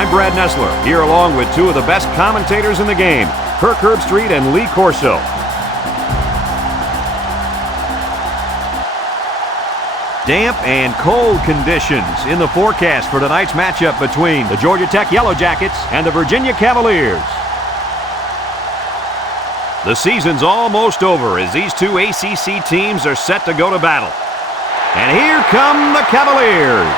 I'm Brad Nessler, here along with two of the best commentators in the game, Kirk Herbstreit and Lee Corso. Damp and cold conditions in the forecast for tonight's matchup between the Georgia Tech Yellow Jackets and the Virginia Cavaliers. The season's almost over as these two ACC teams are set to go to battle. And here come the Cavaliers.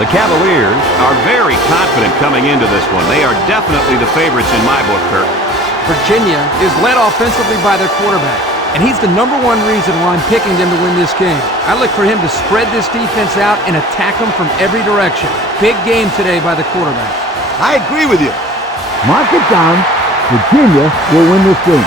The Cavaliers are very confident coming into this one. They are definitely the favorites in my book, Kirk. Virginia is led offensively by their quarterback, and he's the #1 reason why I'm picking them to win this game. I look for him to spread this defense out and attack them from every direction. Big game today by the quarterback. I agree with you. Mark it down. Virginia will win this game.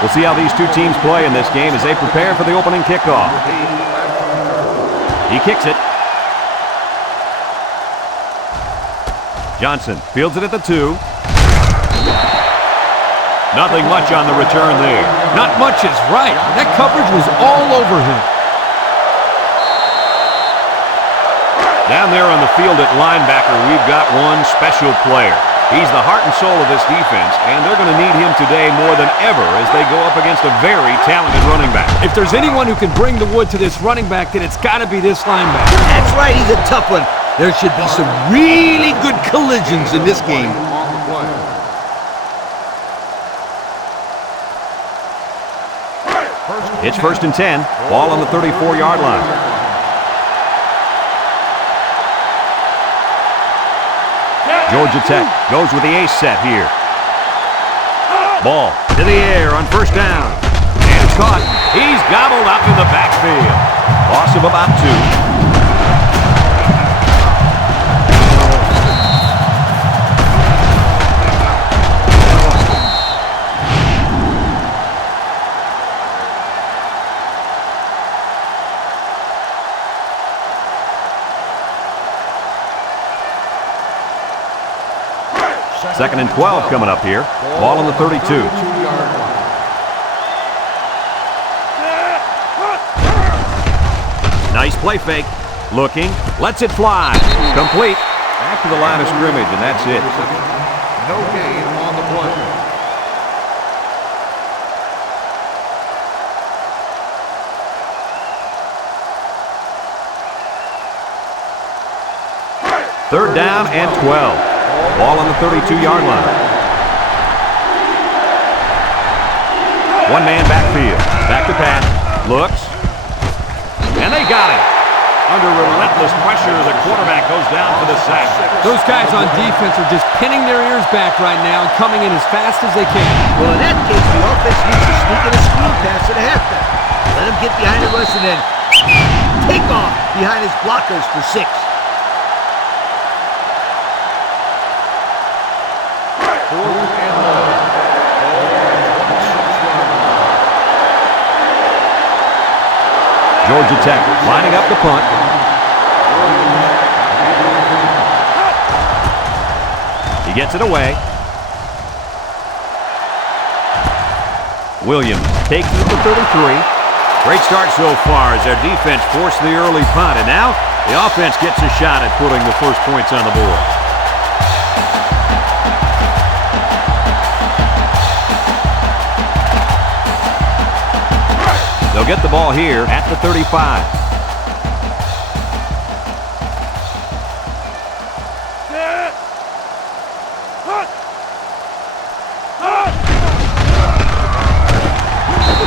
We'll see how these two teams play in this game as they prepare for the opening kickoff. He kicks it. Johnson fields it at the 2. Nothing much on the return there. Not much is right. That coverage was all over him. Down there on the field at linebacker, we've got one special player. He's the heart and soul of this defense, and they're going to need him today more than ever as they go up against a very talented running back. If there's anyone who can bring the wood to this running back, then it's got to be this linebacker. That's right, he's a tough one. There should be some really good collisions in this game. It's 1st and 10, ball on the 34-yard line. Georgia Tech goes with the ace set here. Ball to the air on 1st down. And it's caught. He's gobbled up in the backfield. Loss of about 2. Second and 12 coming up here. Ball on the 32. Nice play fake. Looking. Lets it fly. Complete. Back to the line of scrimmage, and that's it. No gain on the play. Third down and 12. Ball on the 32-yard line. One man backfield. Back to pass. Looks. And they got it. Under relentless pressure, the quarterback goes down for the sack. Those guys on defense are just pinning their ears back right now and coming in as fast as they can. Well, in that case, the offense needs to sneak in a screen pass at a halfback. Let him get behind the rush and then take off behind his blockers for 6. Georgia Tech lining up the punt. He gets it away. Williams takes it to 33. Great start so far as their defense forced the early punt, and now the offense gets a shot at putting the first points on the board. They'll get the ball here at the 35.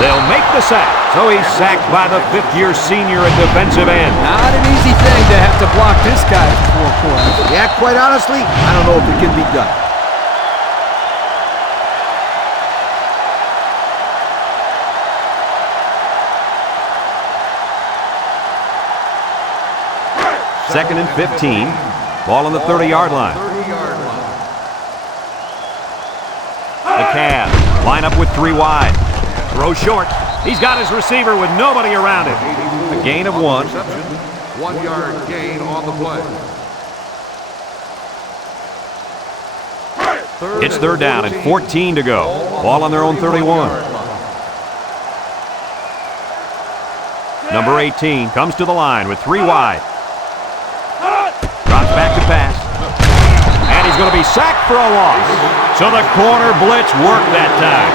They'll make the sack. So he's sacked by the fifth-year senior at defensive end. Not an easy thing to have to block this guy for 4 quarters. Yeah, quite honestly, I don't know if it can be done. Second and 15. Ball on the 30-yard line. 30-yard line. The Cavs line up with 3 wide. Throw short. He's got his receiver with nobody around him. A gain of 1. 1 yard gain on the play. It's third down and 14 to go. Ball on their own 31. Number 18 comes to the line with 3 wide. Drops back to pass. And he's going to be sacked for a loss. So the corner blitz worked that time.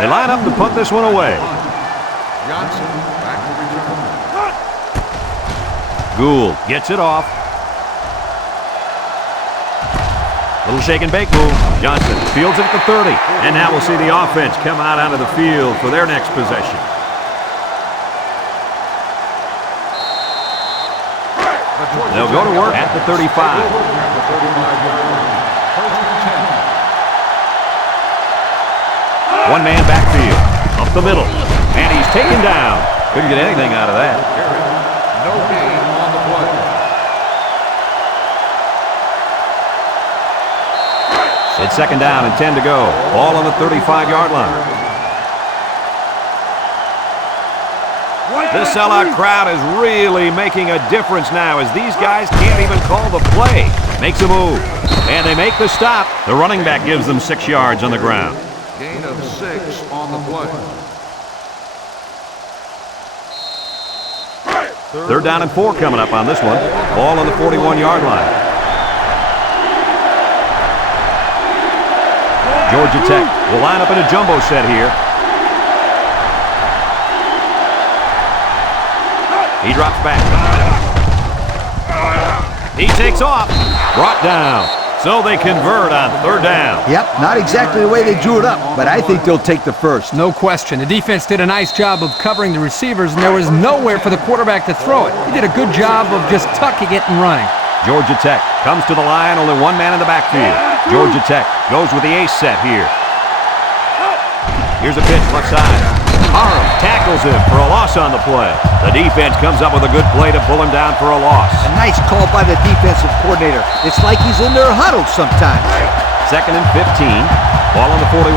They line up to punt this one away. Johnson back to return. Gould gets it off. Little shake and bake move. Johnson fields it at the 30. And now we'll see the offense come out onto the field for their next possession. They'll go to work at the 35. One man backfield, up the middle, and he's taken down. Couldn't get anything out of that. No gain on the play. It's second down and 10 to go. Ball on the 35-yard line. This sellout crowd is really making a difference now as these guys can't even call the play. Makes a move, and they make the stop. The running back gives them 6 yards on the ground. Gain of 6 on the play. Third down and 4 coming up on this one. Ball on the 41-yard line. Georgia Tech will line up in a jumbo set here. He drops back. He takes off. Brought down. So they convert on third down. Yep, not exactly the way they drew it up, but I think they'll take the first. No question. The defense did a nice job of covering the receivers, and there was nowhere for the quarterback to throw it. He did a good job of just tucking it and running. Georgia Tech comes to the line, only one man in the backfield. Georgia Tech goes with the ace set here. Here's a pitch left side. Parham tackles him for a loss on the play. The defense comes up with a good play to pull him down for a loss. A nice call by the defensive coordinator. It's like he's in their huddle sometimes. Second and 15. Ball on the 41.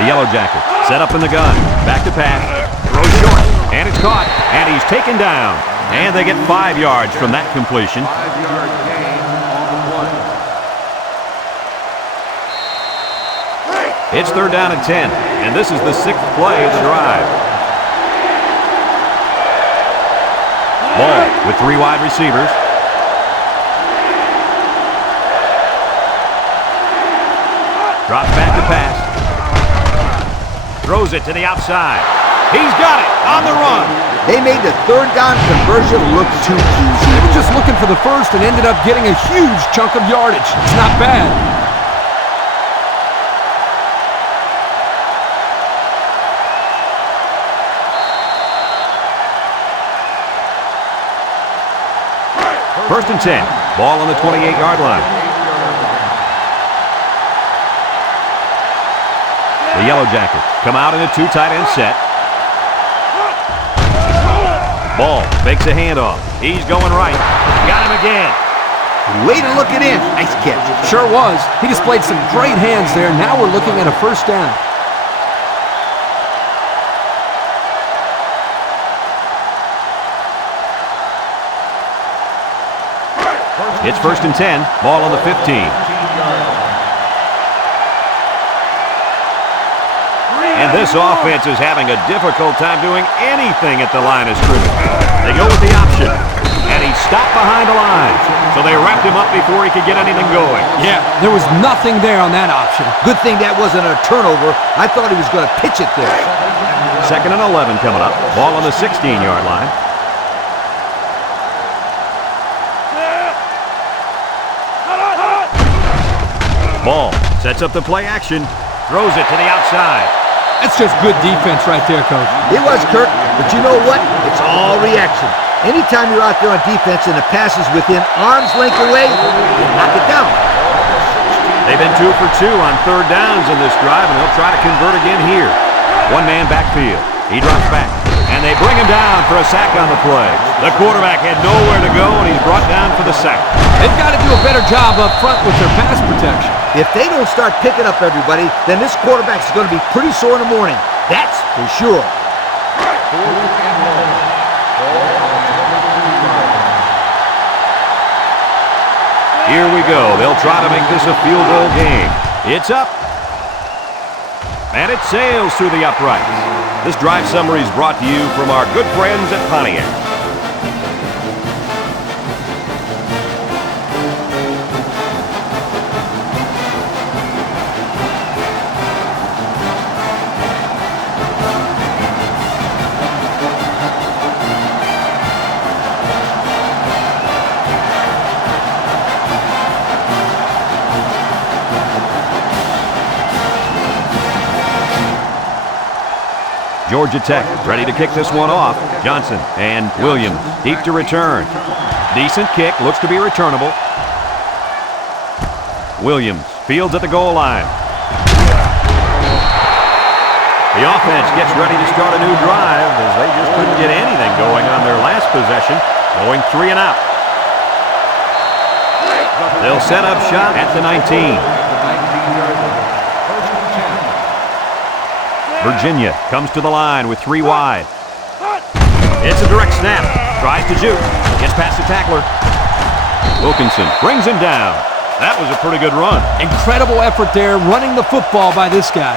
The Yellow Jackets set up in the gun. Back to pass. Throw short. And it's caught. And he's taken down. And they get 5 yards from that completion. 5-yard gain on the play. It's third down and 10. And this is the 6th play of the drive. Ball with 3 wide receivers. Drops back to pass. Throws it to the outside. He's got it on the run. They made the third down conversion look too easy. They were just looking for the first and ended up getting a huge chunk of yardage. It's not bad. First and 10. Ball on the 28-yard line. The Yellow Jackets come out in a 2 tight end set. Ball fakes a handoff. He's going right. Got him again. Way to look it in. Nice catch. Sure was. He displayed some great hands there. Now we're looking at a first down. It's first and 10. Ball on the 15. And this offense is having a difficult time doing anything at the line of scrimmage. They go with the option. behind the line. So they wrapped him up before he could get anything going. Yeah, there was nothing there on that option. Good thing that wasn't a turnover. I thought he was going to pitch it there. 2nd and 11 coming up. Ball on the 16-yard line. Ball sets up the play action. Throws it to the outside. That's just good defense right there, Coach. It was, Kirk, but you know what? It's all reaction. Anytime you're out there on defense and the pass is within arm's length away, you knock it down. They've been 2 for 2 on 3rd downs in this drive, and they'll try to convert again here. One man backfield. He drops back, and they bring him down for a sack on the play. The quarterback had nowhere to go, and he's brought down for the sack. They've got to do a better job up front with their pass protection. If they don't start picking up everybody, then this quarterback's going to be pretty sore in the morning. That's for sure. Here we go. They'll try to make this a field goal game. It's up. And it sails through the uprights. This drive summary is brought to you from our good friends at Pontiac. Georgia Tech ready to kick this one off. Johnson and Williams deep to return. Decent kick, looks to be returnable. Williams fields at the goal line. The offense gets ready to start a new drive as they just couldn't get anything going on their last possession, going 3 and out. They'll set up shop at the 19. Virginia comes to the line with 3 wide. It's a direct snap. Tries to juke. Gets past the tackler. Wilkinson brings him down. That was a pretty good run. Incredible effort there, running the football by this guy.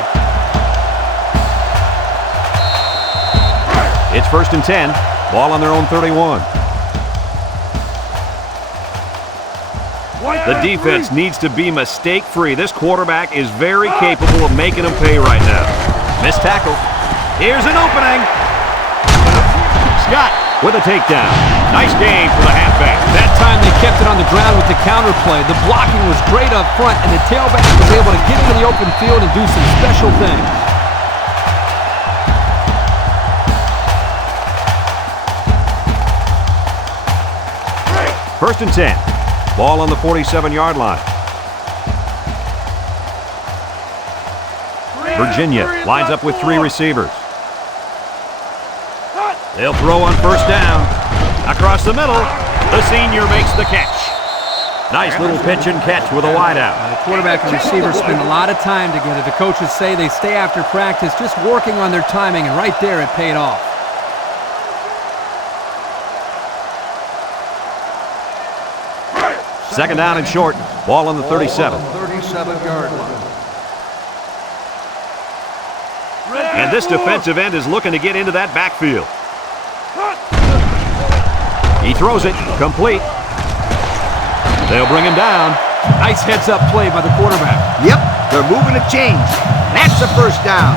It's 1st and 10. Ball on their own 31. The defense needs to be mistake-free. This quarterback is very capable of making them pay right now. Missed tackle. Here's an opening. Scott with a takedown. Nice game for the halfback. That time they kept it on the ground with the counter play. The blocking was great up front, and the tailback was able to get into the open field and do some special things. First and 10. Ball on the 47-yard line. Virginia lines up with 3 receivers. They'll throw on 1st down. Across the middle, the senior makes the catch. Nice little pitch and catch with a wideout. The quarterback and receiver spend a lot of time together. The coaches say they stay after practice just working on their timing, and right there it paid off. Second down and short. Ball on the 37. 37-yard line. And this defensive end is looking to get into that backfield. He throws it complete. They'll bring him down. Nice heads-up play by the quarterback. Yep, they're moving the chains. That's the 1st down.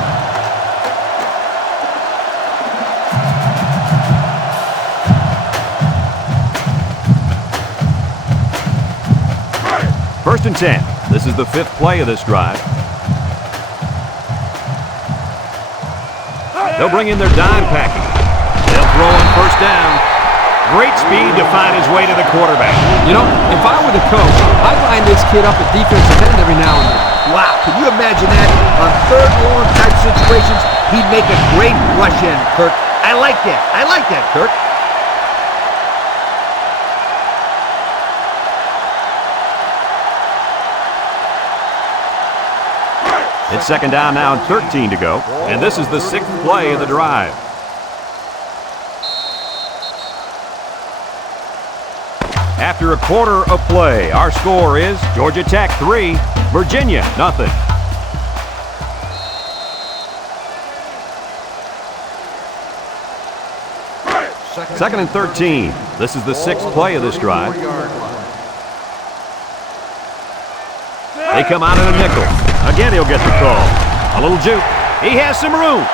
First and 10. This is the 5th play of this drive. They'll bring in their dime package. They'll throw on 1st down. Great speed to find his way to the quarterback. You know, if I were the coach, I'd line this kid up at defensive end every now and then. Wow, can you imagine that? On 3rd and long type situations, he'd make a great rush in, Kirk. I like that. I like that, Kirk. It's 2nd down now and 13 to go. And this is the 6th play of the drive. After a quarter of play, our score is Georgia Tech 3, Virginia nothing. Second and 13. This is the 6th play of this drive. 4-yard line. They come out in a nickel. Again, he'll get the call. A little juke. He has some room.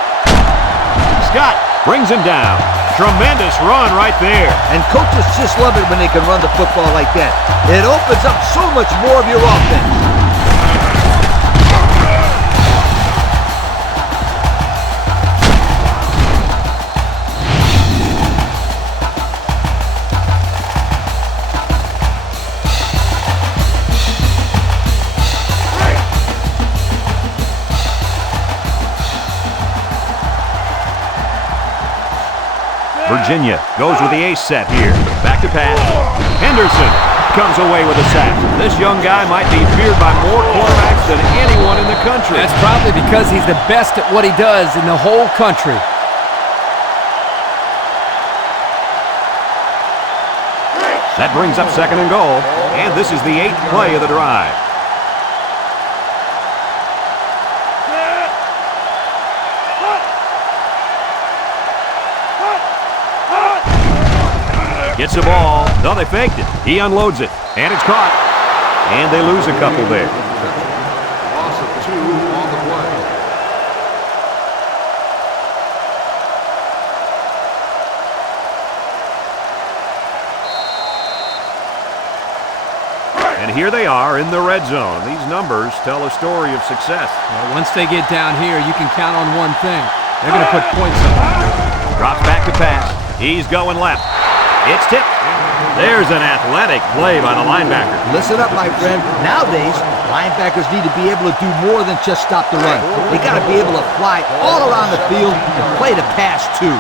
Scott brings him down. Tremendous run right there. And coaches just love it when they can run the football like that. It opens up so much more of your offense. Virginia goes with the ace set here. Back to pass. Henderson comes away with a sack. This young guy might be feared by more quarterbacks than anyone in the country. That's probably because he's the best at what he does in the whole country. That brings up 2nd and goal. And this is the 8th play of the drive. Gets the ball. No, they faked it. He unloads it. And it's caught. And they lose a couple there. Loss of 2 on the play. And here they are in the red zone. These numbers tell a story of success. Well, once they get down here, you can count on one thing. They're going to put points up. Drops back to pass. He's going left. It's tipped. There's an athletic play by the linebacker. Listen up, my friend. Nowadays, linebackers need to be able to do more than just stop the run. They got to be able to fly all around the field and play the pass, too.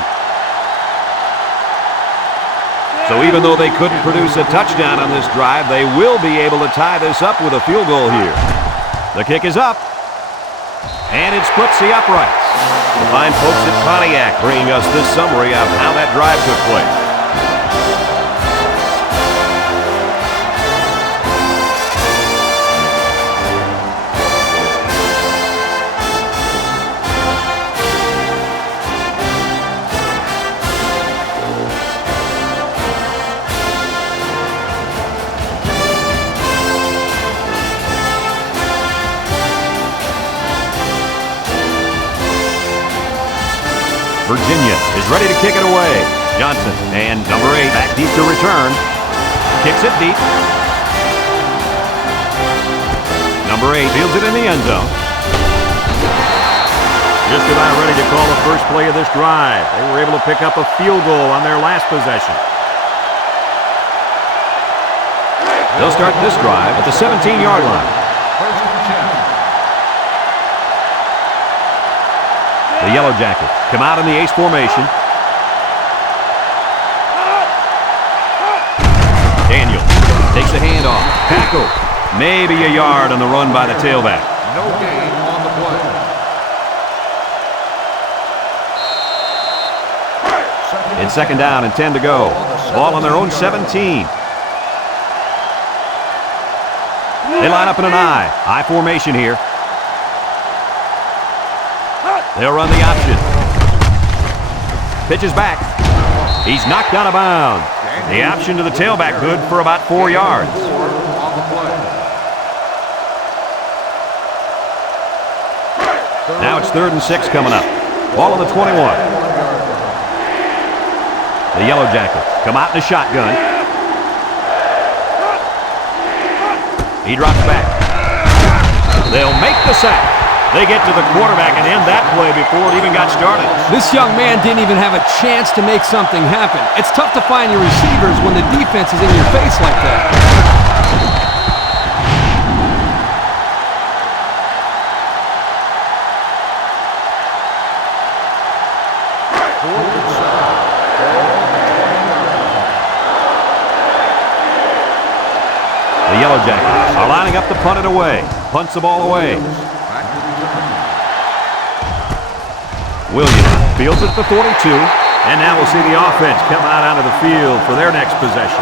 So even though they couldn't produce a touchdown on this drive, they will be able to tie this up with a field goal here. The kick is up. And it splits the uprights. The fine folks at Pontiac bringing us this summary of how that drive took place. Virginia is ready to kick it away. Johnson and number 8 back deep to return. Kicks it deep. Number 8 fields it in the end zone. Just about ready to call the first play of this drive. They were able to pick up a field goal on their last possession. They'll start this drive at the 17-yard line. 1st and 10. The Yellow Jackets come out in the ace formation. Daniel takes the handoff. Tackle. Maybe a yard on the run by the tailback. No gain on the play. It's 2nd down and 10 to go. Ball on their own 17. They line up in an I formation here. They'll run the option. Pitches back. He's knocked out of bounds. The option to the tailback good for about 4 yards. 4 on the play. Now it's 3rd and 6 coming up. Ball on the 21. The Yellow Jackets come out in a shotgun. He drops back. They'll make the sack. They get to the quarterback and end that play before it even got started. This young man didn't even have a chance to make something happen. It's tough to find your receivers when the defense is in your face like that. The Yellow Jackets are lining up to punt it away. Punts the ball away. Williams fields it at the 42. And now we'll see the offense come out onto the field for their next possession.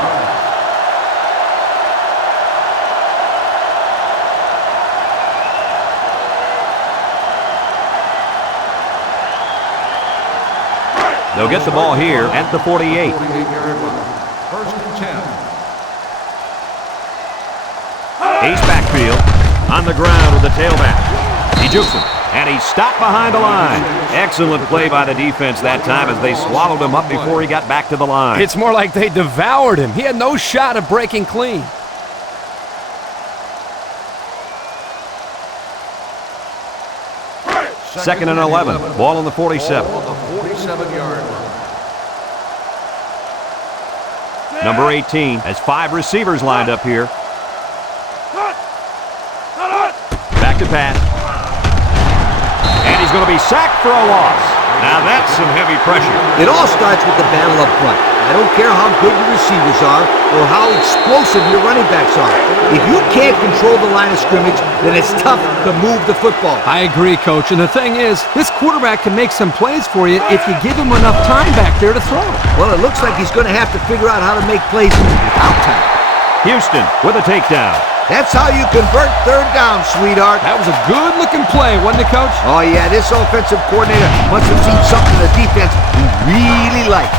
They'll get the ball here at the 48. 48-yard line. and 10. Ace backfield. On the ground with the tailback. He jukes him. And he stopped behind the line. Excellent play by the defense that time as they swallowed him up before he got back to the line. It's more like they devoured him. He had no shot of breaking clean. Second and 11. Ball on the 47. Ball on the 47-yard line. Number 18 has 5 receivers lined up here. Back to pass. And he's going to be sacked for a loss. Now that's some heavy pressure. It all starts with the battle up front. I don't care how good your receivers are or how explosive your running backs are. If you can't control the line of scrimmage, then it's tough to move the football. I agree, Coach. And the thing is, this quarterback can make some plays for you if you give him enough time back there to throw. Well, it looks like he's going to have to figure out how to make plays without time. Houston with a takedown. That's how you convert third down, sweetheart. That was a good-looking play, wasn't it, Coach? Oh, yeah, this offensive coordinator must have seen something in the defense he really liked.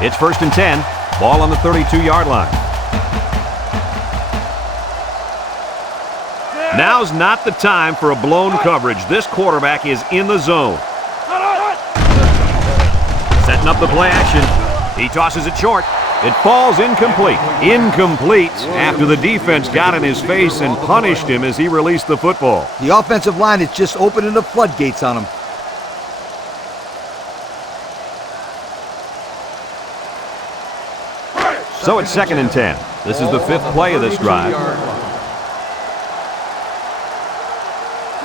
It's first and 10. Ball on the 32-yard line. Now's not the time for a blown coverage. This quarterback is in the zone. Setting up the play action. He tosses it short. It falls incomplete. Incomplete after the defense got in his face and punished him as he released the football. The offensive line is just opening the floodgates on him. So it's second and 10. This is the 5th play of this drive.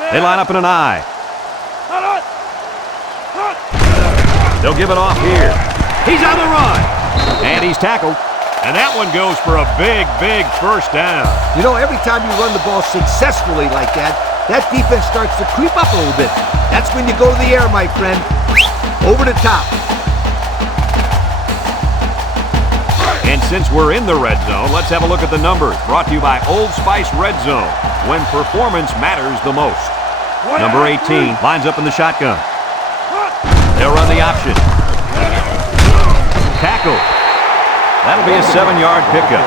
They line up in an I. They'll give it off here. He's on the run. And he's tackled. And that one goes for a big, big first down. You know, every time you run the ball successfully like that, that defense starts to creep up a little bit. That's when you go to the air, my friend. Over the top. And since we're in the red zone, let's have a look at the numbers. Brought to you by Old Spice Red Zone, when performance matters the most. Number 18 lines up in the shotgun. They'll run the option. Tackle. That'll be a 7-yard pickup.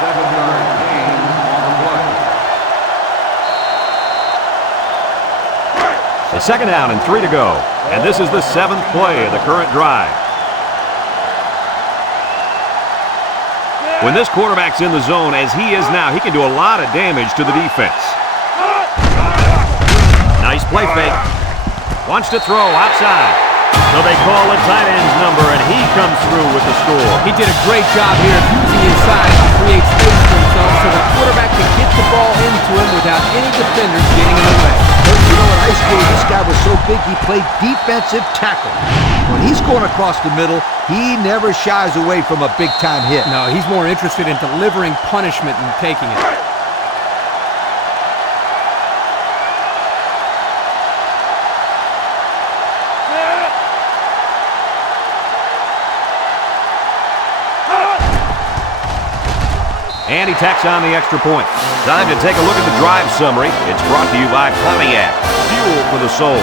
7-yard gain on the play. A second down and 3 to go. And this is the 7th play of the current drive. When this quarterback's in the zone, as he is now, he can do a lot of damage to the defense. Nice play fake. Wants to throw outside. So they call a tight end's number, and he comes through with the score. He did a great job here using his size to create space for himself so the quarterback can get the ball into him without any defenders getting in the way. You know, in high school, this guy was so big he played defensive tackle. When he's going across the middle, he never shies away from a big-time hit. No, he's more interested in delivering punishment than taking it. And he tacks on the extra point. Time to take a look at the drive summary. It's brought to you by Pontiac. Fuel for the soul.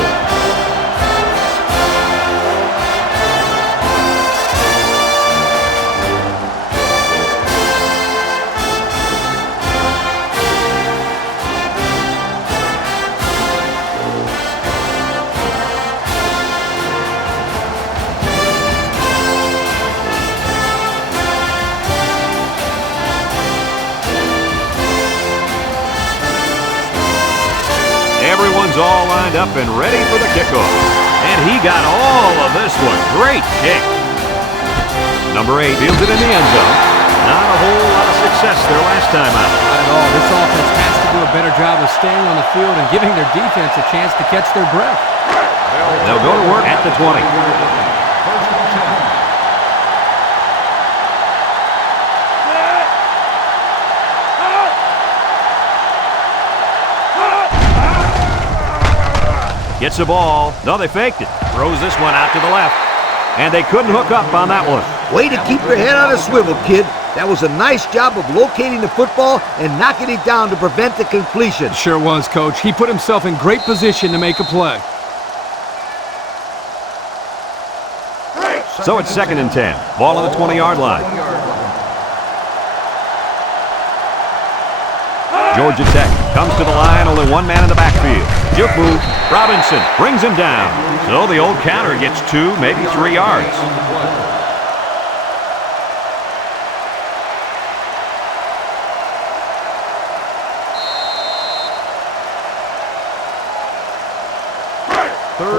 Everyone's all lined up and ready for the kickoff. And he got all of this one. Great kick. Number 8 fields it in the end zone. Not a whole lot of success their last time out. Not at all. This offense has to do a better job of staying on the field and giving their defense a chance to catch their breath. They'll go to work at the 20. First and 10. Gets the ball. No, they faked it. Throws this one out to the left. And they couldn't hook up on that one. Way to keep your head on a swivel, kid. That was a nice job of locating the football and knocking it down to prevent the completion. Sure was, Coach. He put himself in great position to make a play. So it's 2nd and 10. Ball on the 20-yard line. Georgia Tech comes to the line, only one man in the backfield. Juke move. Robinson brings him down. So the old counter gets 2, maybe 3 yards.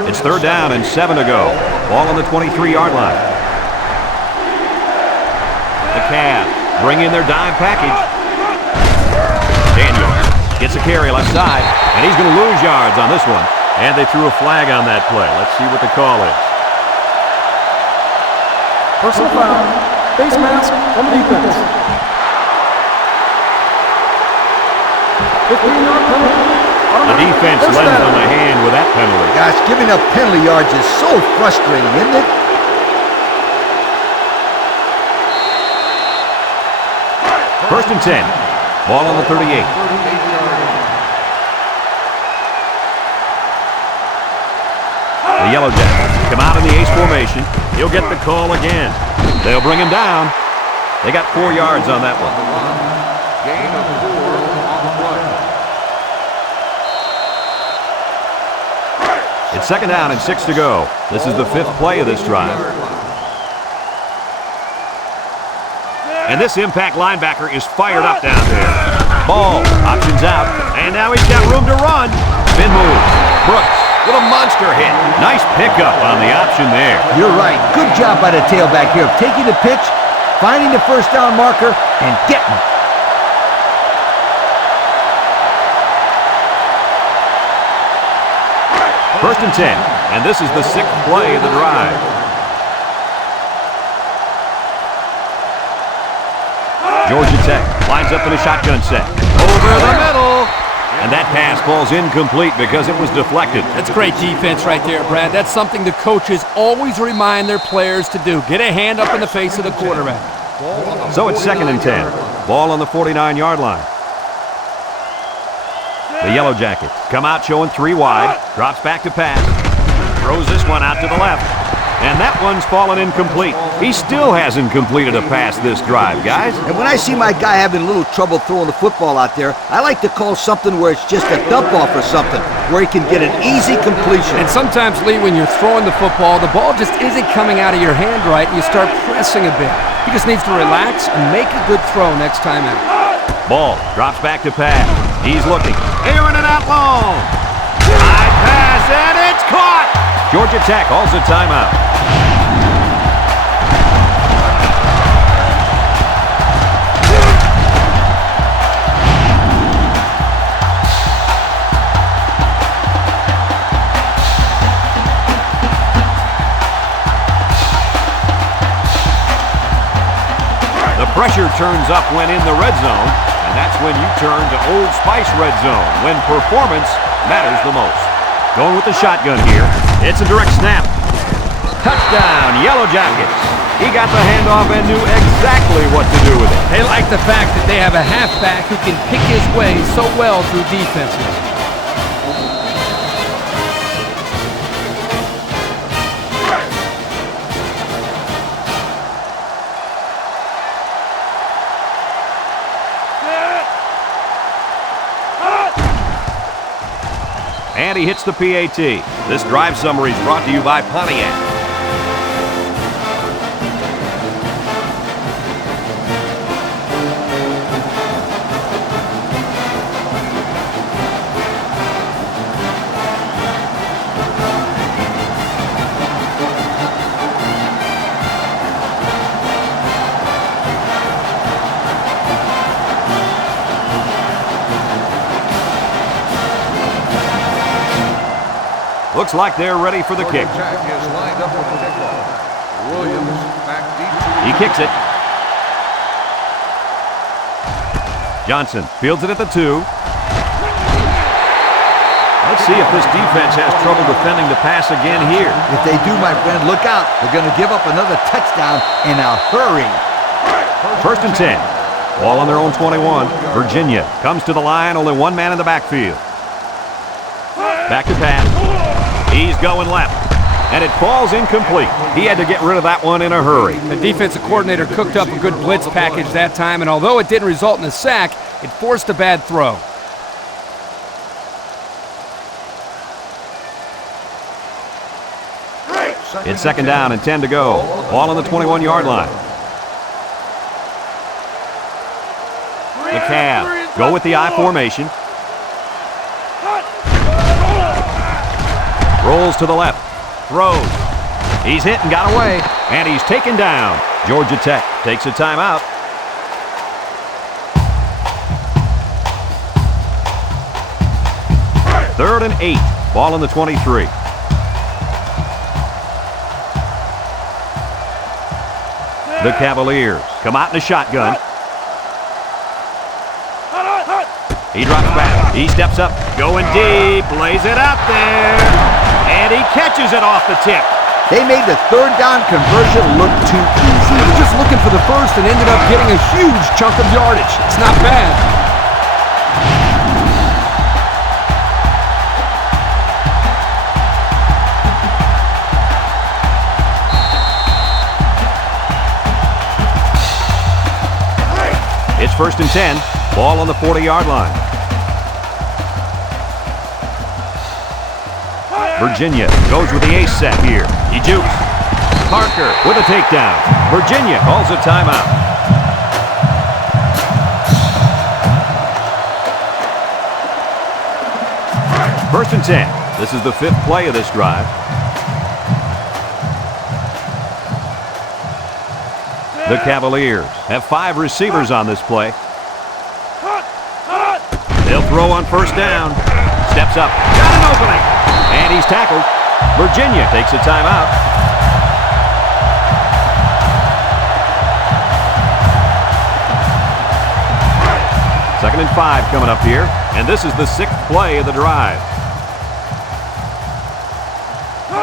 It's 3rd down and 7 to go. Ball on the 23-yard line. The Cavs bring in their dime package. Daniels gets a carry left side, and he's going to lose yards on this one. And they threw a flag on that play. Let's see what the call is. Personal foul, face mask on the defense. 15-yard penalty. The defense lends them a hand with that penalty. Gosh, giving up penalty yards is so frustrating, isn't it? First and 10. Ball on the 38. The Yellow Jackets come out in the ace formation. He'll get the call again. They'll bring him down. They got 4 yards on that one. Gain of 4 on the play. It's 2nd down and 6 to go. This is the 5th play of this drive. And this impact linebacker is fired up down there. Ball options out, and now he's got room to run. Spin move. Brooks with a monster hit. Nice pickup on the option there. You're right. Good job by the tailback here of taking the pitch, finding the first down marker, and getting it. First and 10, and this is the 6th play of the drive. Georgia Tech lines up in a shotgun set. Over the middle. And that pass falls incomplete because it was deflected. That's great defense right there, Brad. That's something the coaches always remind their players to do. Get a hand up in the face of the quarterback. So it's 2nd and 10. Ball on the 49-yard line. The Yellow Jackets come out showing 3 wide. Drops back to pass. Throws this one out to the left. And that one's fallen incomplete. He still hasn't completed a pass this drive, guys. And when I see my guy having a little trouble throwing the football out there, I like to call something where it's just a dump off or something, where he can get an easy completion. And sometimes, Lee, when you're throwing the football, the ball just isn't coming out of your hand right, and you start pressing a bit. He just needs to relax and make a good throw next time out. Ball drops back to pass. He's looking. Airing it out long. High pass, and it's caught. Georgia Tech calls a timeout. The pressure turns up when in the red zone, and that's when you turn to Old Spice Red Zone, when performance matters the most. Going with the shotgun here. It's a direct snap. Touchdown, Yellow Jackets. He got the handoff and knew exactly what to do with it. They like the fact that they have a halfback who can pick his way so well through defenses. And he hits the PAT. This drive summary is brought to you by Pontiac. Looks like they're ready for the kick. Jack is lined up with the kickoff. Williams back deep. He kicks it. Johnson fields it at the 2. Let's see if this defense has trouble defending the pass again here. If they do, my friend, look out. They're going to give up another touchdown in a hurry. First and 10. Ball on their own 21. Virginia comes to the line, only one man in the backfield. Back to pass. He's going left. And it falls incomplete. He had to get rid of that one in a hurry. The defensive coordinator cooked up a good blitz package that time, and although it didn't result in a sack, it forced a bad throw. It's second down and 10 to go. Ball on the 21-yard line. The Cavs go with the I formation. Rolls to the left. Throws. He's hit and got away. And he's taken down. Georgia Tech takes a timeout. Third and 8. Ball on the 23. The Cavaliers come out in a shotgun. He drops back. He steps up. Going deep. Lays it out there. And he catches it off the tip. They made the third down conversion look too easy. He was just looking for the first and ended up getting a huge chunk of yardage. It's not bad. It's first and 10. Ball on the 40-yard line. Virginia goes with the ace set here. He jukes. Parker with a takedown. Virginia calls a timeout. First and 10. This is the 5th play of this drive. The Cavaliers have 5 receivers on this play. They'll throw on first down. Steps up. Got an opening. And he's tackled. Virginia takes a timeout. Second and 5 coming up here. And this is the 6th play of the drive.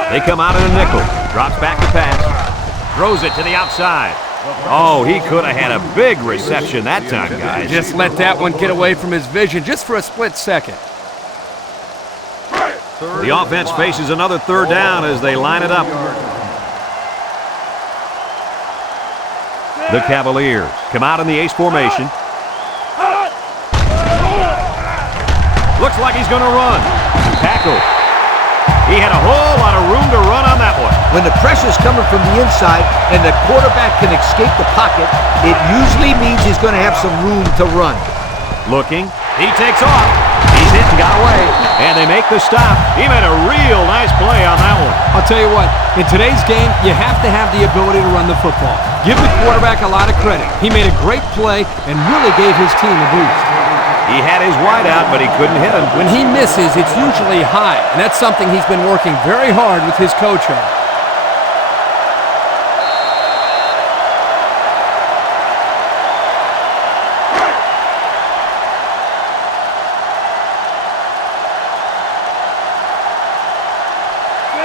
They come out in a nickel. Drops back to pass. Throws it to the outside. Oh, he could have had a big reception that time, guys. Just let that one get away from his vision just for a split second. The offense faces another third down as they line it up. The Cavaliers come out in the ace formation. Looks like he's going to run. Tackle. He had a whole lot of room to run on that one. When the pressure's coming from the inside and the quarterback can escape the pocket, it usually means he's going to have some room to run. Looking. He takes off. He's hit and got away. And they make the stop. He made a real nice play on that one. I'll tell you what, in today's game, you have to have the ability to run the football. Give the quarterback a lot of credit. He made a great play and really gave his team a boost. He had his wide out, but he couldn't hit him. When he misses, it's usually high, and that's something he's been working very hard with his coach on.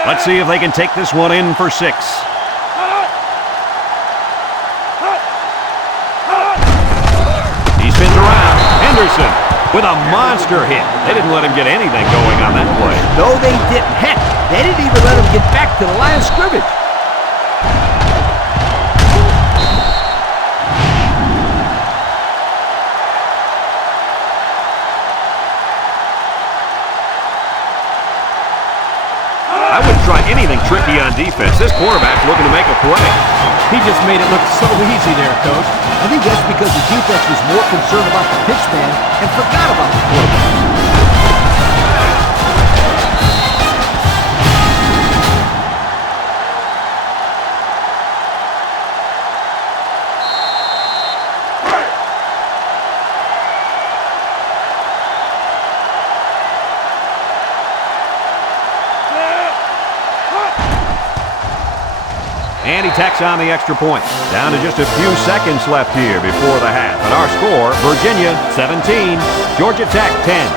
Let's see if they can take this one in for 6. He spins around. Henderson with a monster hit. They didn't let him get anything going on that play. No, they didn't. Heck, they didn't even let him get back to the line of scrimmage. I wouldn't try anything tricky on defense. This quarterback's looking to make a play. He just made it look so easy there, Coach. I think that's because the defense was more concerned about the pitch man and forgot about the quarterback. And he tacks on the extra point. Down to just a few seconds left here before the half. And our score, Virginia 17, Georgia Tech 10.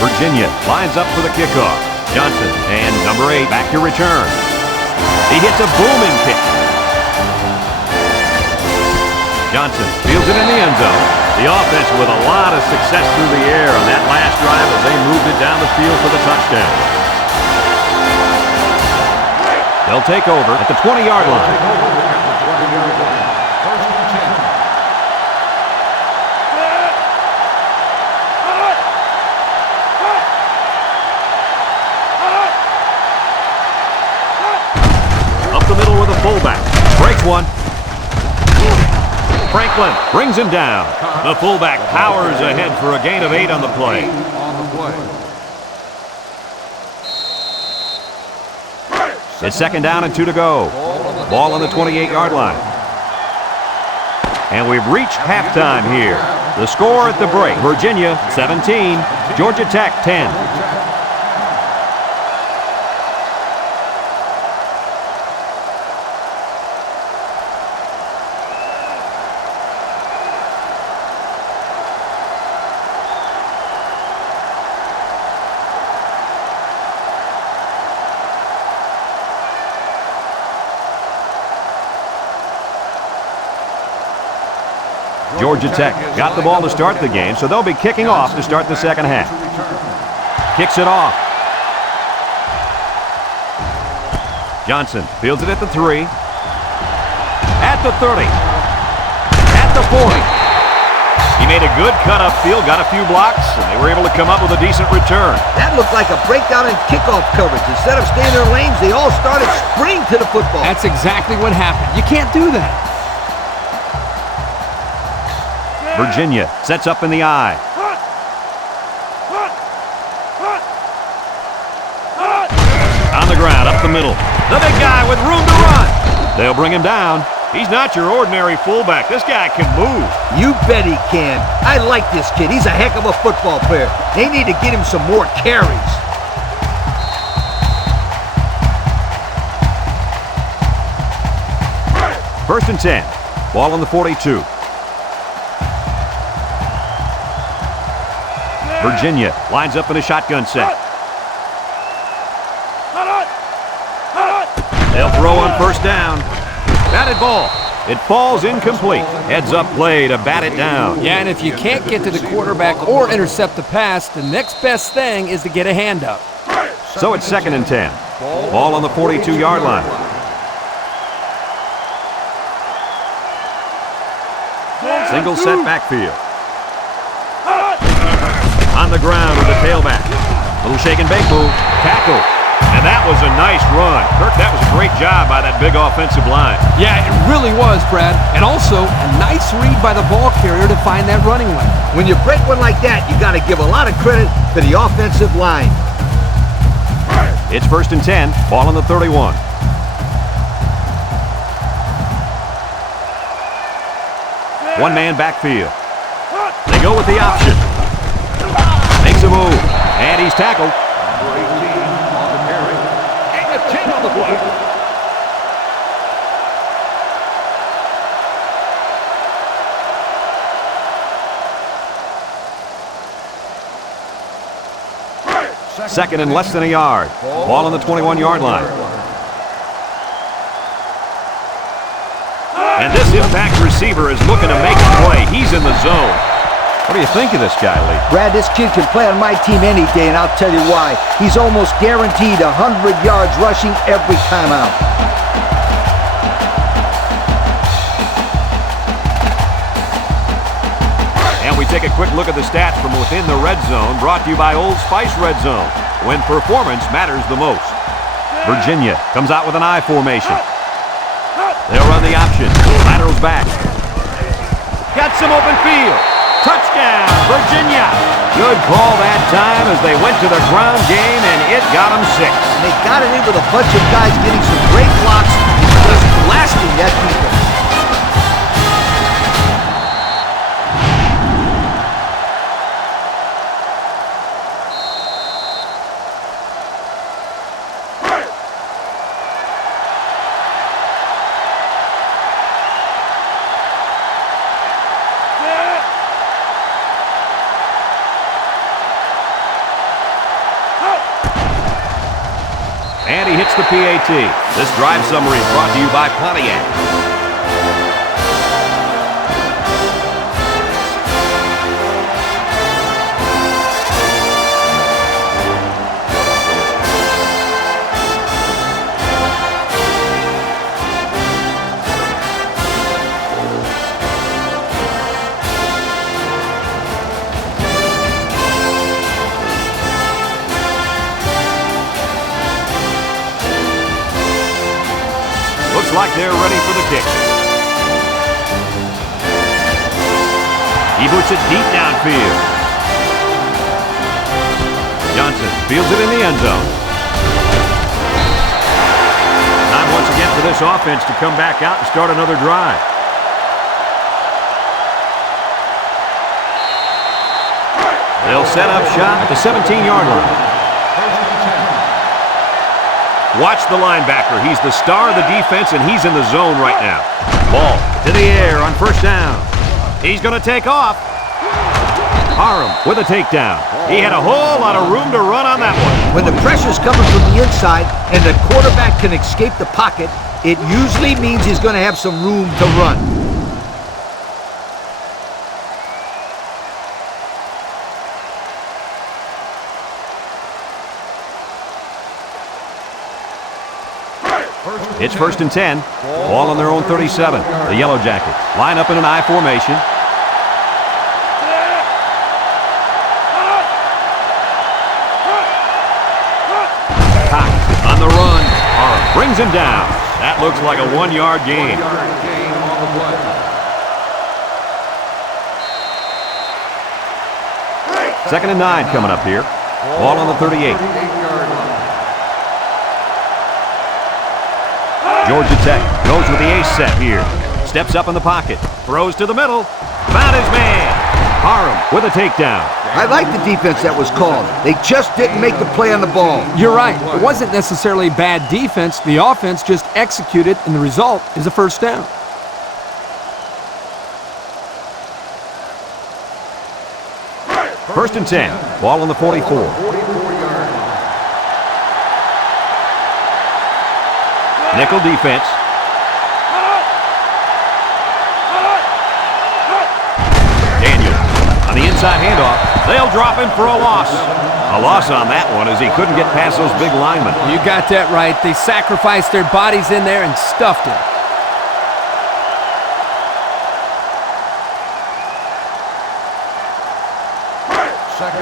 Virginia lines up for the kickoff. Johnson and number 8 back to return. He hits a booming kick. Johnson fields it in the end zone. The offense with a lot of success through the air on that last drive as they moved it down the field for the touchdown. They'll take over at the 20-yard line. Fullback breaks one. Franklin brings him down. The fullback powers ahead for a gain of 8 on the play. It's second down and 2 to go. Ball on the 28-yard line. And we've reached halftime here. The score at the break, Virginia 17, Georgia Tech 10. Georgia Tech got the ball to start the game, so they'll be kicking off to start the second half. Kicks it off. Johnson fields it at the 3. At the 30. At the 40. He made a good cut upfield, got a few blocks, and they were able to come up with a decent return. That looked like a breakdown in kickoff coverage. Instead of staying in their lanes, they all started sprinting to the football. That's exactly what happened. You can't do that. Virginia sets up in the eye. On the ground, up the middle. The big guy with room to run. They'll bring him down. He's not your ordinary fullback. This guy can move. You bet he can. I like this kid. He's a heck of a football player. They need to get him some more carries. First and 10. Ball on the 42. Virginia lines up in a shotgun set. They'll throw on first down. Batted ball. It falls incomplete. Heads up play to bat it down. Yeah, and if you can't get to the quarterback or intercept the pass, the next best thing is to get a hand up. So it's second and 10. Ball on the 42-yard line. Single set backfield. On the ground with the tailback. Little shake and bake move. Tackle. And that was a nice run. Kirk, that was a great job by that big offensive line. Yeah, it really was, Brad. And also, a nice read by the ball carrier to find that running lane. When you break one like that, you got to give a lot of credit to the offensive line. It's first and 10. Ball on the 31. One-man backfield. They go with the option. Makes a move, and he's tackled. Number 18 on the carry. And a 10 on the play. Second and less than a yard. Ball on the 21-yard line. And this impact receiver is looking to make a play. He's in the zone. What do you think of this guy, Lee? Brad, this kid can play on my team any day, and I'll tell you why. He's almost guaranteed 100 yards rushing every time out. And we take a quick look at the stats from within the red zone, brought to you by Old Spice Red Zone, when performance matters the most. Virginia comes out with an I formation. They'll run the option. Laterals back. Got some open field. Touchdown, Virginia. Good call that time as they went to the ground game, and it got them 6. And they got it in with a bunch of guys getting some great blocks and just blasting that defense. hits the PAT. This drive summary is brought to you by Pontiac. Looks like they're ready for the kick. He boots it deep downfield. Johnson fields it in the end zone. Time once again for this offense to come back out and start another drive. They'll set up shop at the 17-yard line. Watch the linebacker. He's the star of the defense, and he's in the zone right now. Ball to the air on first down. He's going to take off. Parham with a takedown. He had a whole lot of room to run on that one. When the pressure's coming from the inside and the quarterback can escape the pocket, it usually means he's going to have some room to run. It's 1st and 10. Ball on their own 37. The Yellow Jackets line up in an I formation. Cox on the run. Brings him down. That looks like a 1-yard gain. 2nd and 9 coming up here. Ball on the 38. Georgia Tech goes with the ace set here. Steps up in the pocket. Throws to the middle. Found his man. Parham with a takedown. I like the defense that was called. They just didn't make the play on the ball. You're right. It wasn't necessarily bad defense. The offense just executed, and the result is a first down. First and 10. Ball on the 44. Nickel defense. Daniels on the inside handoff. They'll drop him for a loss. A loss on that one as he couldn't get past those big linemen. You got that right. They sacrificed their bodies in there and stuffed him.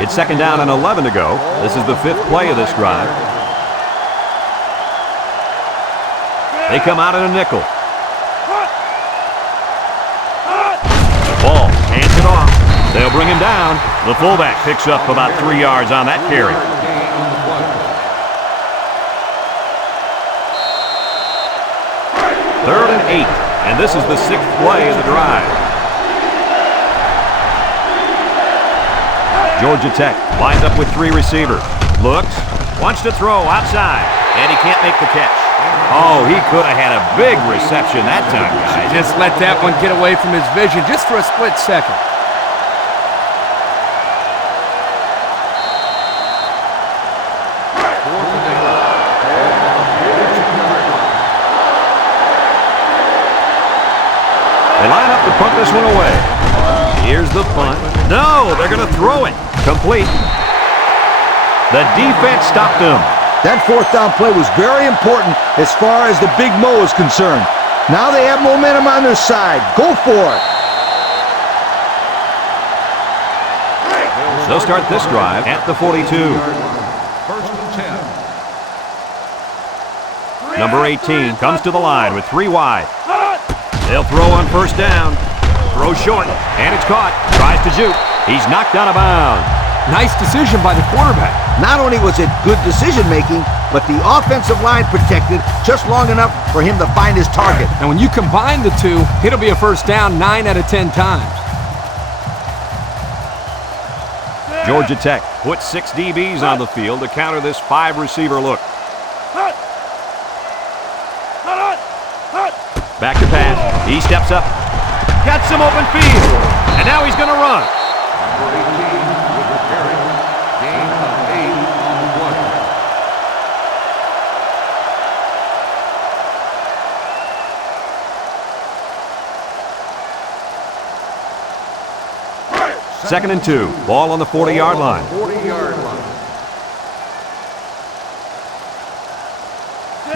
It's 2nd down and 11 to go. This is the 5th play of this drive. They come out in a nickel. Ball, hands it off. They'll bring him down. The fullback picks up about 3 yards on that carry. Third and 8, and this is the 6th play of the drive. Georgia Tech lines up with 3 receivers. Looks, wants to throw outside, and he can't make the catch. Oh, he could have had a big reception that time, guys. Just let that one get away from his vision just for a split second. They line up to punt this one away. Here's the punt. No, they're going to throw it. Complete. The defense stopped them. That 4th down play was very important as far as the Big Mo is concerned. Now they have momentum on their side. Go for it. They'll start this drive at the 42. 1st and 10. Number 18 comes to the line with 3 wide. They'll throw on first down. Throw short, and it's caught. Tries to shoot. He's knocked out of bounds. Nice decision by the quarterback. Not only was it good decision-making, but the offensive line protected just long enough for him to find his target. And when you combine the two, it'll be a first down 9 out of 10 times. Georgia Tech puts 6 DBs on the field to counter this 5-receiver look. Back to pass. He steps up. Got some open field. And now he's going to run. Number 18 with the carry. Gain of 8 on the play. 2nd and 2. Ball on the 40-yard line. 40-yard line.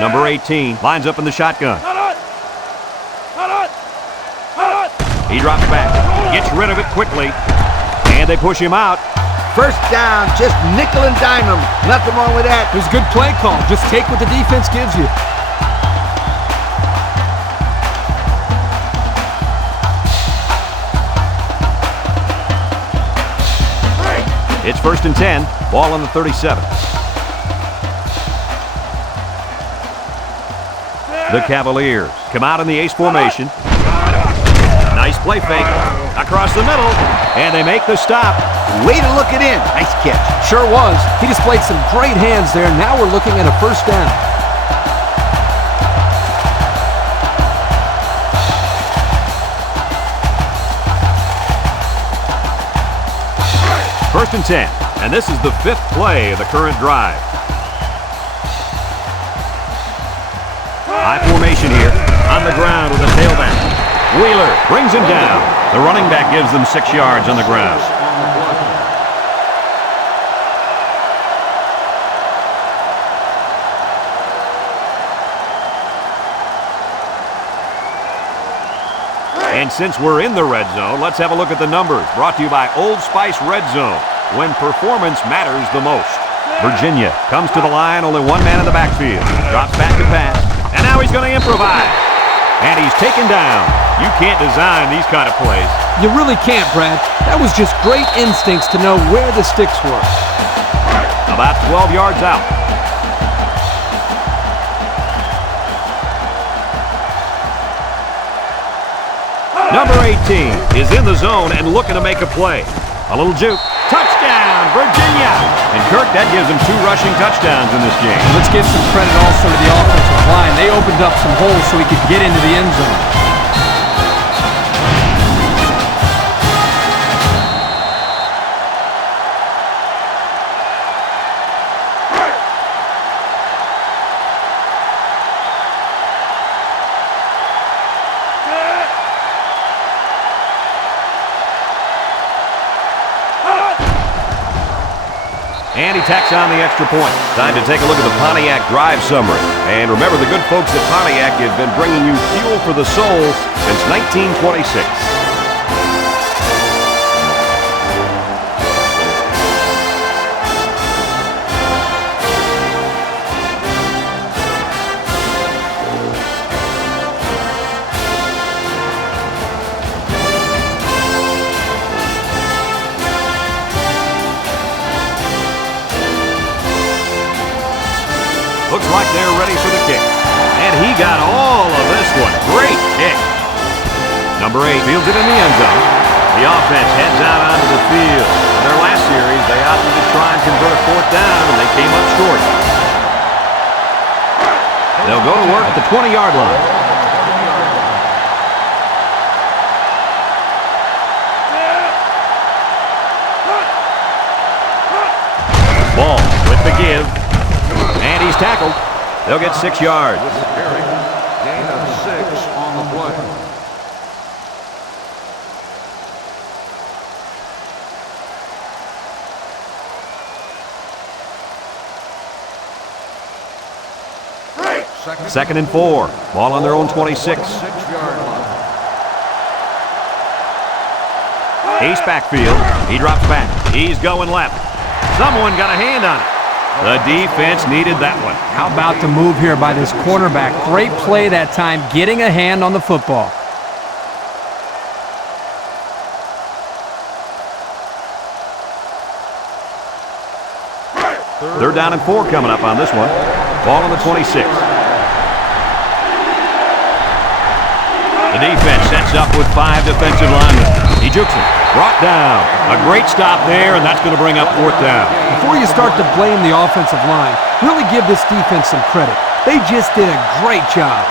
Number 18 lines up in the shotgun. He drops back, gets rid of it quickly, and they push him out. First down, just nickel and dime them. Nothing wrong with that. It was a good play call. Just take what the defense gives you. It's 1st and 10. Ball on the 37. The Cavaliers come out in the ace formation. Nice play fake across the middle, and they make the stop. Way to look it in. Nice catch. Sure was. He displayed some great hands there. Now we're looking at a first down. First and 10, and this is the 5th play of the current drive. High formation here, on the ground with a tailback. Wheeler brings him down. The running back gives them 6 yards on the ground. And since we're in the red zone, let's have a look at the numbers. Brought to you by Old Spice Red Zone, when performance matters the most. Virginia comes to the line, only one man in the backfield. Drops back to pass, and now he's going to improvise. And he's taken down. You can't design these kind of plays. You really can't, Brad. That was just great instincts to know where the sticks were. About 12 yards out. Number 18 is in the zone and looking to make a play. A little juke. Touchdown, Virginia! And Kirk, that gives them 2 rushing touchdowns in this game. Let's give some credit also to the offensive line. They opened up some holes so he could get into the end zone. And he tacks on the extra point. Time to take a look at the Pontiac drive summary. And remember, the good folks at Pontiac have been bringing you fuel for the soul since 1926. Looks like they're ready for the kick. And he got all of this one. Great kick. Number 8 fields it in the end zone. The offense heads out onto the field. In their last series, they opted to try and convert a 4th down, and they came up short. They'll go to work at the 20-yard line. Ball with the give. And he's tackled. They'll get 6 yards. With the carry, gain of 6 on the play. Second and 4. Ball on their own 26. 6-yard line. Ace backfield. He drops back. He's going left. Someone got a hand on it. The defense needed that one. How about the move here by this cornerback? Great play that time, getting a hand on the football. Third down and 4 coming up on this one. Ball on the 26. The defense sets up with 5 defensive linemen. He jukes him. Brought down. A great stop there, and that's going to bring up 4th down. Before you start to blame the offensive line, really give this defense some credit. They just did a great job.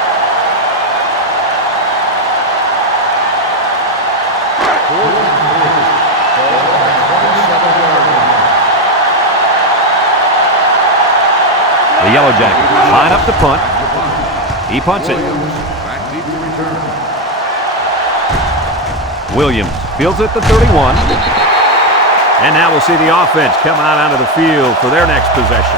The Yellow Jackets line up to punt. He punts it. Back deep to return. Williams fields it at the 31. And now we'll see the offense come out onto the field for their next possession.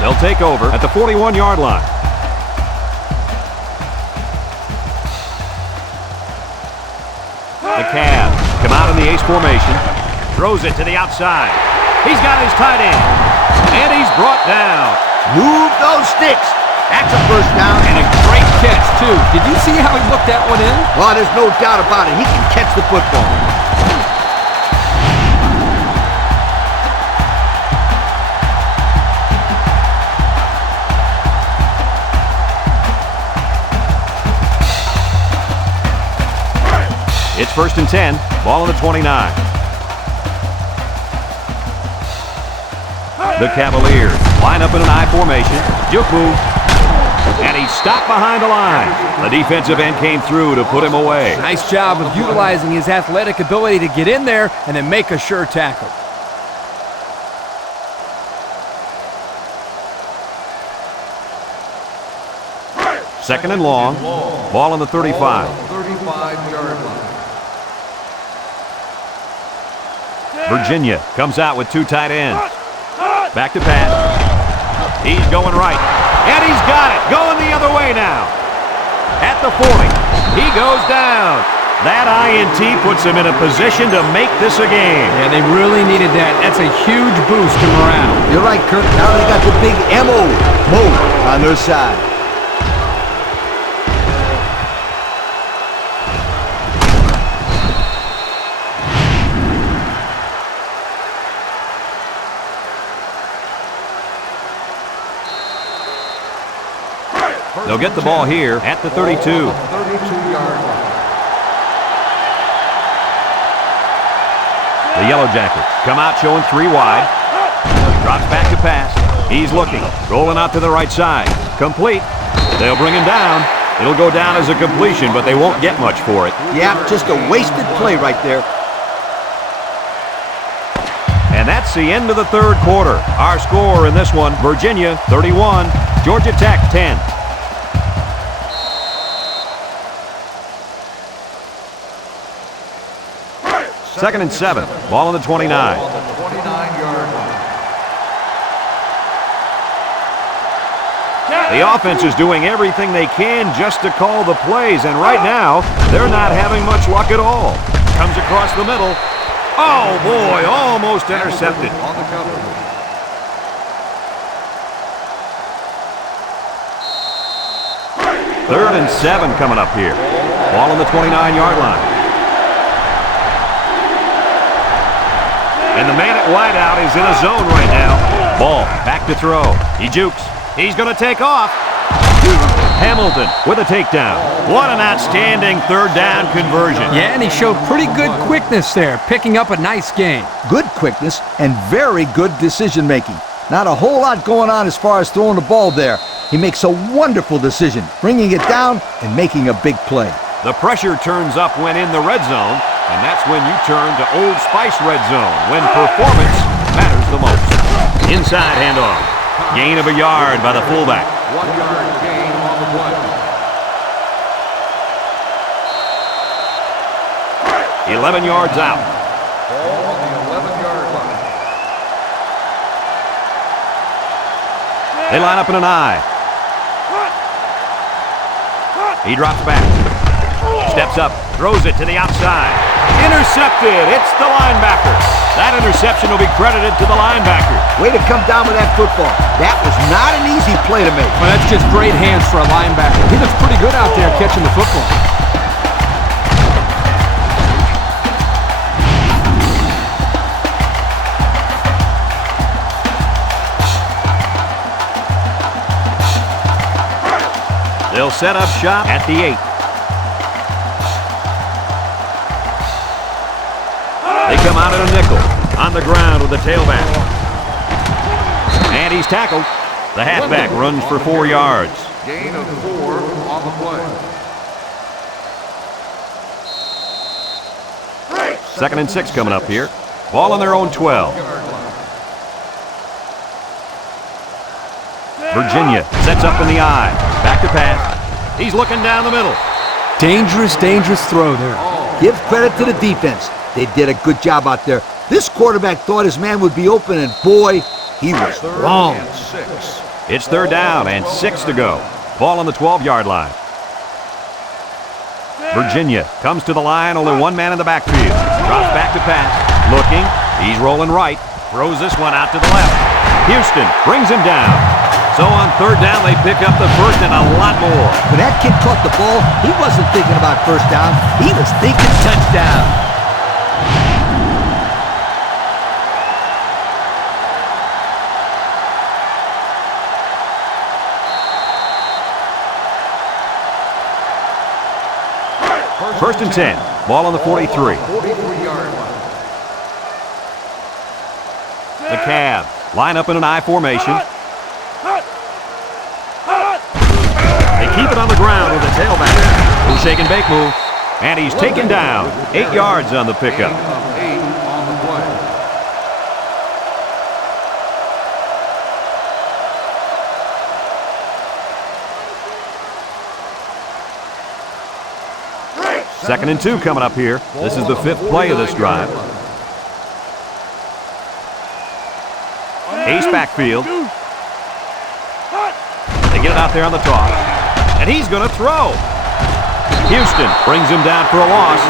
They'll take over at the 41-yard line. The Cavs come out in the ace formation. Throws it to the outside. He's got his tight end. And he's brought down. Move those sticks. That's a first down. And a great catch, too. Did you see how he looked that one in? Well, there's no doubt about it. He can catch the football. It's 1st and 10. Ball on the 29. The Cavaliers line up in an I formation. Juke move. And he's stopped behind the line. The defensive end came through to put him away. Nice job of utilizing his athletic ability to get in there and then make a sure tackle. Second and long. Ball on the 35. 35-yard line. Virginia comes out with two tight ends. Back to pass. He's going right. And he's got it. Going the other way now. At the 40. He goes down. That INT puts him in a position to make this a game. Yeah, they really needed that. That's a huge boost to morale. You're right, Kurt. Now they got the big M.O. on their side. They'll get the ball here at the 32. 32-yard line. The Yellow Jackets come out showing three wide. Drops back to pass. He's looking. Rolling out to the right side. Complete. They'll bring him down. It'll go down as a completion, but they won't get much for it. Yeah, just a wasted play right there. And that's the end of the third quarter. Our score in this one, Virginia 31, Georgia Tech 10. Second and 7. Ball on the 29. On the 29-yard line. The offense is doing everything they can just to call the plays, and right now, they're not having much luck at all. Comes across the middle. Oh, boy, almost intercepted. On the cover. Third and 7 coming up here. Ball on the 29-yard line. And the man at wideout is in a zone right now. Ball back to throw. He jukes. He's going to take off. Hamilton with a takedown. What an outstanding third down conversion. Yeah, and he showed pretty good quickness there, picking up a nice gain. Good quickness and very good decision-making. Not a whole lot going on as far as throwing the ball there. He makes a wonderful decision, bringing it down and making a big play. The pressure turns up when in the red zone, and that's when you turn to Old Spice Red Zone, when performance matters the most. Inside handoff. Gain of a yard by the fullback. 1-yard gain on the play. 11 yards out. Ball on the 11-yard line. They line up in an I. He drops back. Steps up. Throws it to the outside. Intercepted. It's the linebacker. That interception will be credited to the linebacker. Way to come down with that football. That was not an easy play to make. Well, that's just great hands for a linebacker. He looks pretty good out there catching the football. They'll set up shop at the 8. They come out in a nickel. On the ground with the tailback. And he's tackled. The halfback runs for 4 yards. Gain of 4 on the play. Second and 6 coming up here. Ball on their own 12. Virginia sets up in the I. Back to pass. He's looking down the middle. Dangerous, dangerous throw there. Give credit to the defense. They did a good job out there. This quarterback thought his man would be open, and boy, he was wrong. It's third down and 6 to go. Ball on the 12-yard line. Virginia comes to the line, only one man in the backfield. Drops back to pass. Looking. He's rolling right. Throws this one out to the left. Houston brings him down. So on third down, they pick up the first and a lot more. When that kid caught the ball, he wasn't thinking about first down. He was thinking touchdown. First and 10. Ball on the 43. The Cavs line up in an I formation. They keep it on the ground with a tailback. Who's shake and bake move. And he's taken down. 8 yards on the pickup. Second and 2 coming up here. This is the 5th play of this drive. Ace backfield. They get it out there on the toss. And he's going to throw. Houston brings him down for a loss.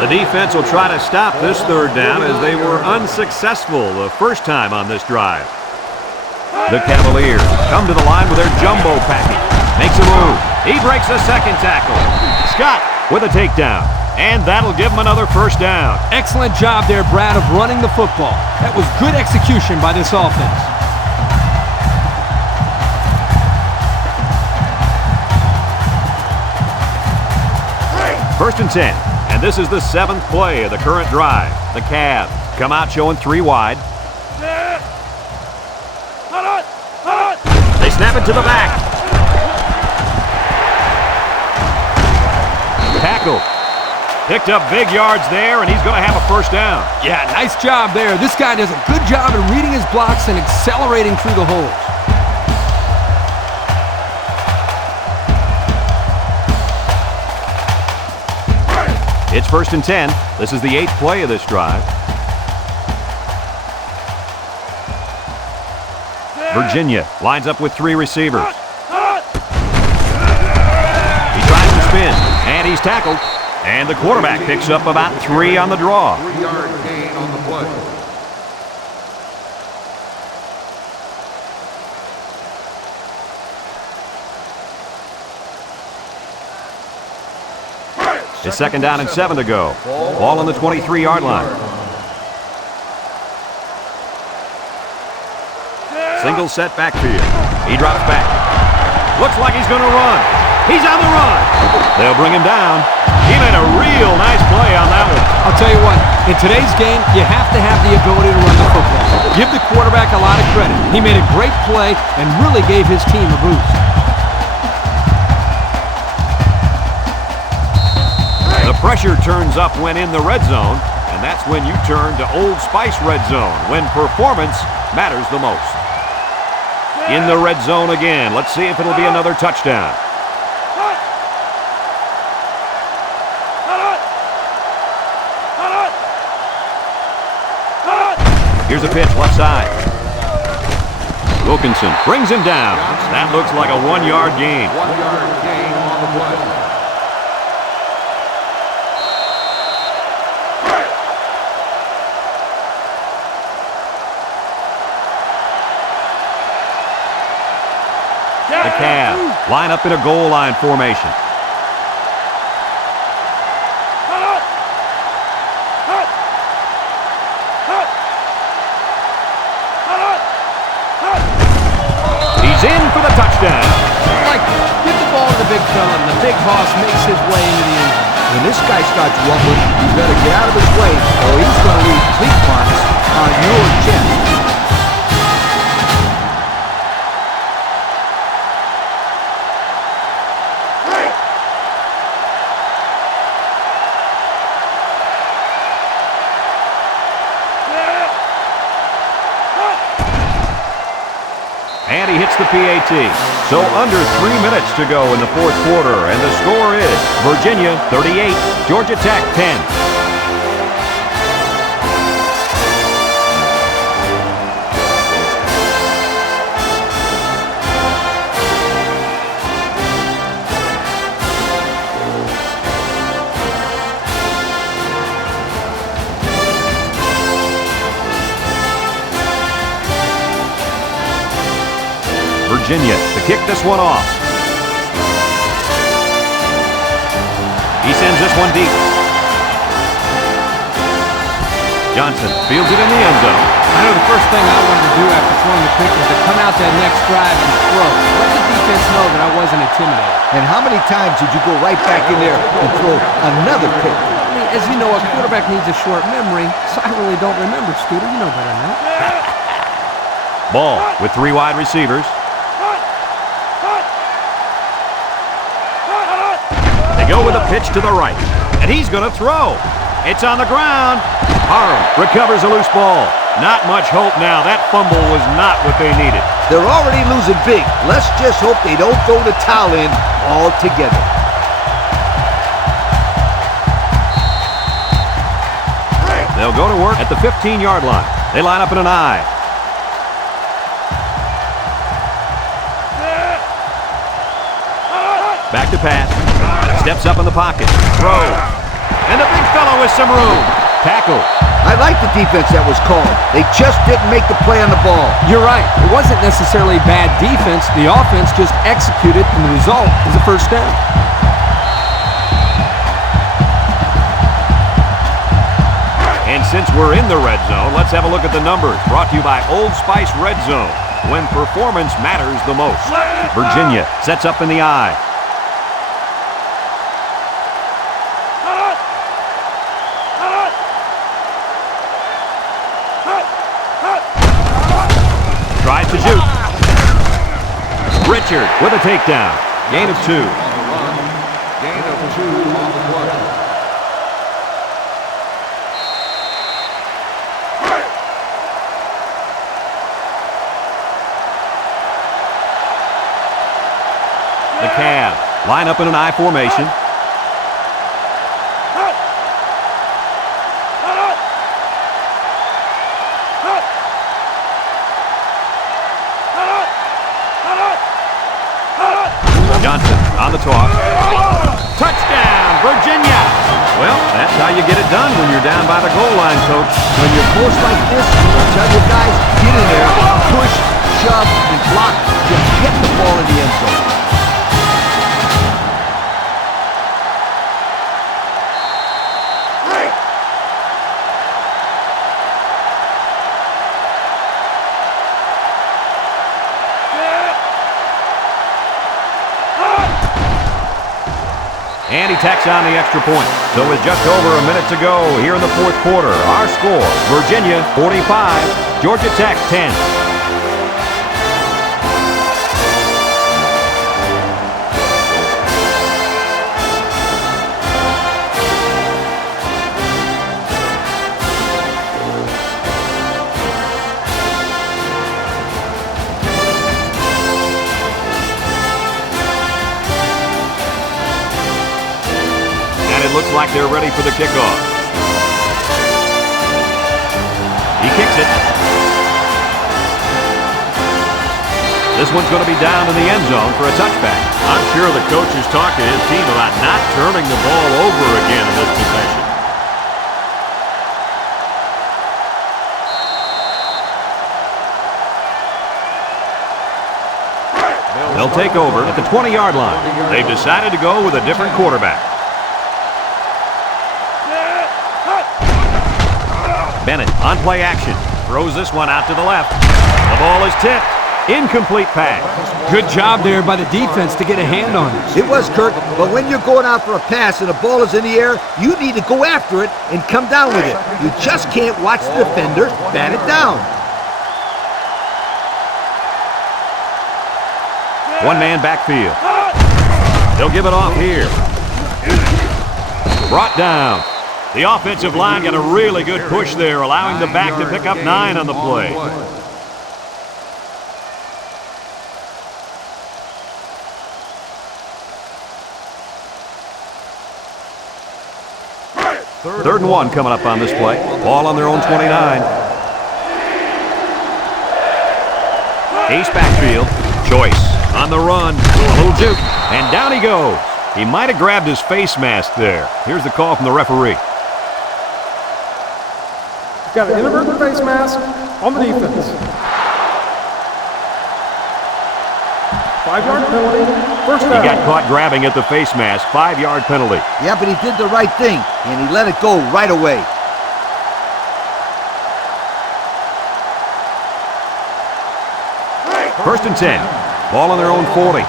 The defense will try to stop this third down as they were unsuccessful the first time on this drive. The Cavaliers come to the line with their jumbo package. Makes a move. He breaks a second tackle. Scott with a takedown. And that'll give him another first down. Excellent job there, Brad, of running the football. That was good execution by this offense. First and 10. And this is the 7th play of the current drive. The Cavs come out showing 3 wide. They snap it to the back. Tackle. Picked up big yards there, and he's going to have a first down. Yeah, nice job there. This guy does a good job of reading his blocks and accelerating through the holes. It's first and 10. This is the 8th play of this drive. Virginia lines up with 3 receivers. He tries to spin, and he's tackled. And the quarterback picks up about 3 on the draw. 3-yard gain on the play. It's second down and 7 to go. Ball on the 23-yard line. Single set backfield. He drops back. Looks like he's going to run. He's on the run. They'll bring him down. He made a real nice play on that one. I'll tell you what, in today's game, you have to have the ability to run the football. Give the quarterback a lot of credit. He made a great play and really gave his team a boost. The pressure turns up when in the red zone, and that's when you turn to Old Spice Red Zone, when performance matters the most. In the red zone again. Let's see if it'll be another touchdown. Here's a pitch left side. Wilkinson brings him down. That looks like a 1-yard gain. 1-yard gain on the play. The Cavs line up in a goal line formation. He's in for the touchdown. Like, get the ball to the big fella, and the big hoss makes his way into the end zone. When this guy starts rumbling, you better get out of his way or he's going to leave cleat marks on your chest. And he hits the PAT. So under 3 minutes to go in the fourth quarter, and the score is Virginia 38, Georgia Tech 10. Virginia to kick this one off. He sends this one deep. Johnson fields it in the end zone. I know the first thing I wanted to do after throwing the pick was to come out that next drive and throw. Let the defense know that I wasn't intimidated. And how many times did you go right back in there and throw another pick? I mean, as you know, a quarterback needs a short memory, so I really don't remember, Scooter. You know better than that. Ball with 3 wide receivers. They go with a pitch to the right, and he's going to throw. It's on the ground. Parham recovers a loose ball. Not much hope now. That fumble was not what they needed. They're already losing big. Let's just hope they don't throw the towel in altogether. They'll go to work at the 15-yard line. They line up in an I. Back to pass. Steps up in the pocket. Throws. And the big fellow with some room. Tackle. I like the defense that was called. They just didn't make the play on the ball. You're right. It wasn't necessarily bad defense. The offense just executed, and the result is a first down. And since we're in the red zone, let's have a look at the numbers. Brought to you by Old Spice Red Zone, when performance matters the most. Virginia sets up in the I. Tries to shoot. Richard with a takedown. Gain of 2. Gain of 2 on the play. The Cavs line up in an I formation. Johnson on the toss. Touchdown, Virginia! Well, that's how you get it done when you're down by the goal line, Coach. When you're close like this, I tell you guys, get in there, push, shove, and block. Just get the ball in the end zone. And he tacks on the extra point. So with just over a minute to go here in the fourth quarter, our score, Virginia 45, Georgia Tech 10. Looks like they're ready for the kickoff. He kicks it. This one's going to be down in the end zone for a touchback. I'm sure the coach is talking to his team about not turning the ball over again in this possession. They'll take over at the 20-yard line. They've decided to go with a different quarterback. Bennett on play action. Throws this one out to the left. The ball is tipped. Incomplete pass. Good job there by the defense to get a hand on it. It was, Kirk, but when you're going out for a pass and the ball is in the air, you need to go after it and come down with it. You just can't watch the defender bat it down. One man backfield. They'll give it off here. Brought down. The offensive line got a really good push there, allowing the back to pick up 9 on the play. Third and 1 coming up on this play. Ball on their own 29. Ace backfield. Choice on the run. A little juke. And down he goes. He might have grabbed his face mask there. Here's the call from the referee. Got an inadvertent face mask on the defense. 5-yard penalty, first down. He got caught grabbing at the face mask. 5-yard penalty. Yeah, but he did the right thing, and he let it go right away. First and 10. Ball on their own 40.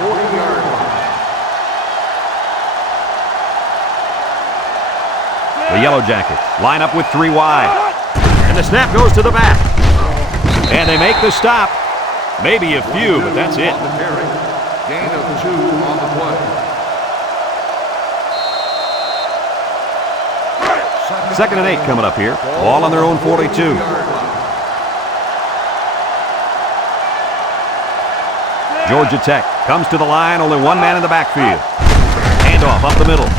The Yellow Jackets line up with 3 wide. And the snap goes to the back. And they make the stop. Maybe a few, but that's it. Gain of 2 on the play. Second and 8 coming up here. Ball on their own 42. Georgia Tech comes to the line, only one man in the backfield. Handoff up the middle.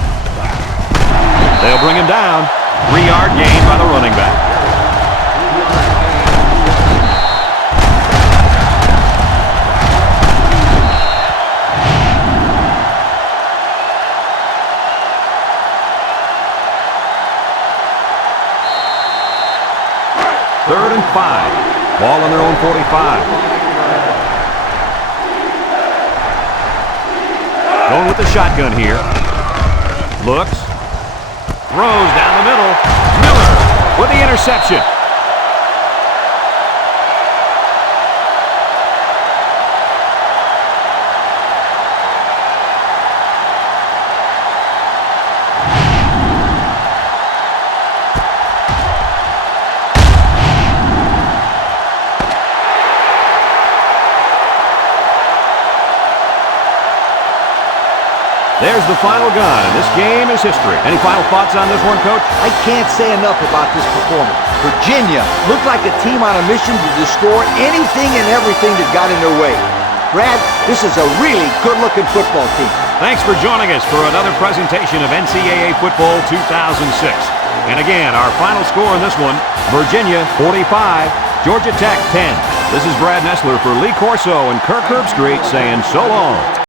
They'll bring him down. 3-yard gain by the running back. Third and 5. Ball on their own 45. Going with the shotgun here. Looks. Throws down the middle. Miller with the interception. There's the final gun, and this game is history. Any final thoughts on this one, Coach? I can't say enough about this performance. Virginia looked like a team on a mission to destroy anything and everything that got in their way. Brad, this is a really good-looking football team. Thanks for joining us for another presentation of NCAA Football 2006. And again, our final score in this one, Virginia 45, Georgia Tech 10. This is Brad Nessler for Lee Corso and Kirk Herbstreit saying so long.